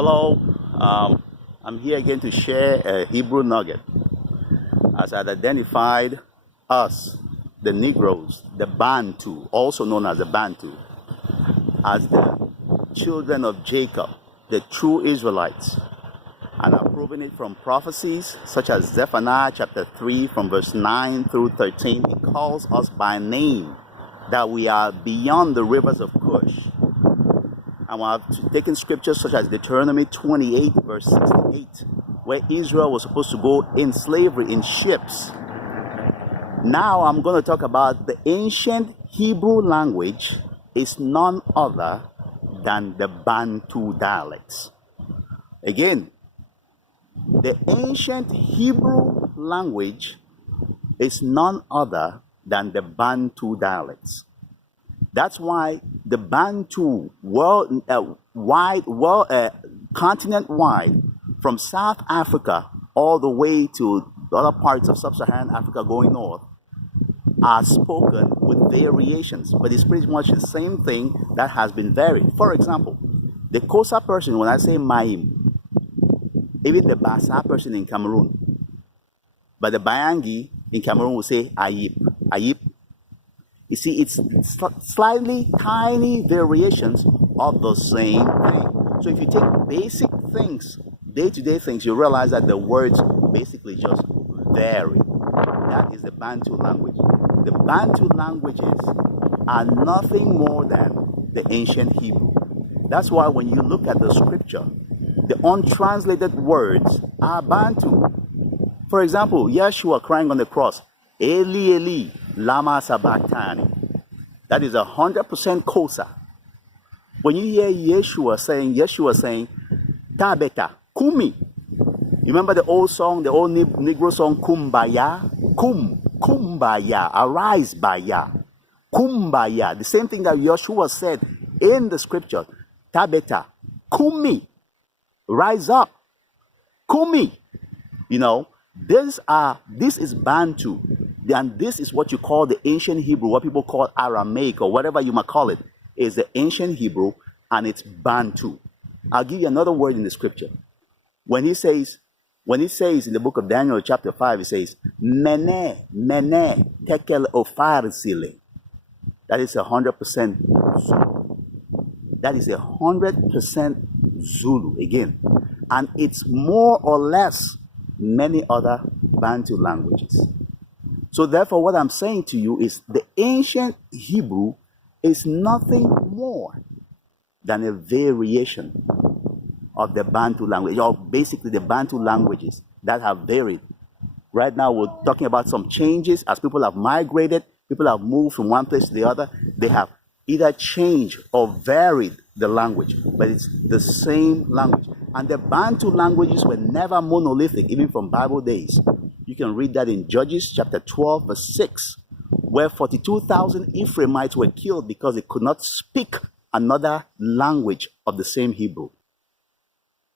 Hello, I'm here again to share a Hebrew nugget as I've identified us, the Negroes, the Bantu, also known as the Bantu, as the children of Jacob, the true Israelites. And I'm proving it from prophecies such as Zephaniah chapter 3 from verse 9 through 13. It calls us by name that we are beyond the rivers of Cush. And I've taken scriptures such as Deuteronomy 28 verse 68, where Israel was supposed to go in slavery in ships. Now I'm going to talk about the ancient Hebrew language is none other than the Bantu dialects. Again, the ancient Hebrew language is none other than the Bantu dialects. That's why the Bantu continent-wide, from South Africa all the way to the other parts of sub-Saharan Africa going north, are spoken with variations, but it's pretty much the same thing that has been varied. For example, the Kosa person, when I say Maim, even the Bassa person in Cameroon, but the Bayangi in Cameroon will say Ayip. Ayip. You see, it's slightly tiny variations of the same thing. So if you take basic things, day-to-day things, you realize that the words basically just vary. That is the Bantu language. The Bantu languages are nothing more than the ancient Hebrew. That's why when you look at the scripture, the untranslated words are Bantu. For example, Yeshua crying on the cross, Eli, Eli, lama sabachthani. That is 100% Kosa. When you hear Yeshua saying, Tabeta, Kumi. You remember the old song, the old Negro song, Kumbaya? Kumbaya, arise baya. Kumbaya, the same thing that Yeshua said in the scripture. Tabeta, Kumi, rise up. Kumi. You know, this is Bantu. And this is what you call the ancient Hebrew, what people call Aramaic or whatever you might call it, is the ancient Hebrew, and it's Bantu. I'll give you another word in the scripture. When he says in the book of Daniel chapter 5, he says, Mene, tekel ofarsile. That is 100% Zulu. That is 100% Zulu again. And it's more or less many other Bantu languages. So therefore, what I'm saying to you is the ancient Hebrew is nothing more than a variation of the Bantu language, or basically the Bantu languages that have varied. Right now, we're talking about some changes as people have migrated, people have moved from one place to the other. They have either changed or varied the language, but it's the same language. And the Bantu languages were never monolithic, even from Bible days. You can read that in Judges chapter 12, verse 6, where 42,000 Ephraimites were killed because they could not speak another language of the same Hebrew.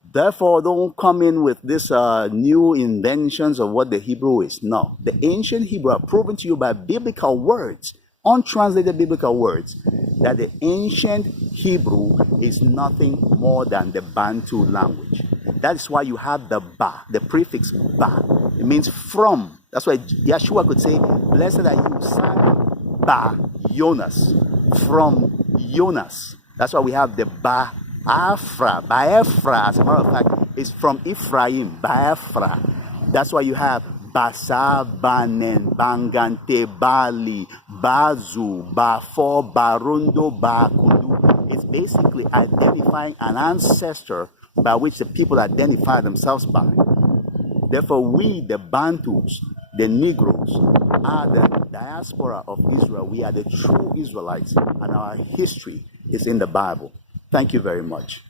Therefore, don't come in with this new inventions of what the Hebrew is. No, the ancient Hebrew are proven to you by biblical words, untranslated biblical words, that the ancient Hebrew is nothing more than the Bantu language. That's why you have the ba, the prefix ba. It means from. That's why Yeshua could say, blessed are you, son ba Jonas, from Jonas. That's why we have the ba Afra. Baefra, as a matter of fact, is from Ephraim, Baefra. That's why you have Basa, Banen, Bangante, Bali, Bazu, Bafo, Barundo, Bakudu. It's basically identifying an ancestor by which the people identify themselves by. Therefore, we, the Bantus, the Negroes, are the diaspora of Israel. We are the true Israelites, and our history is in the Bible. Thank you very much.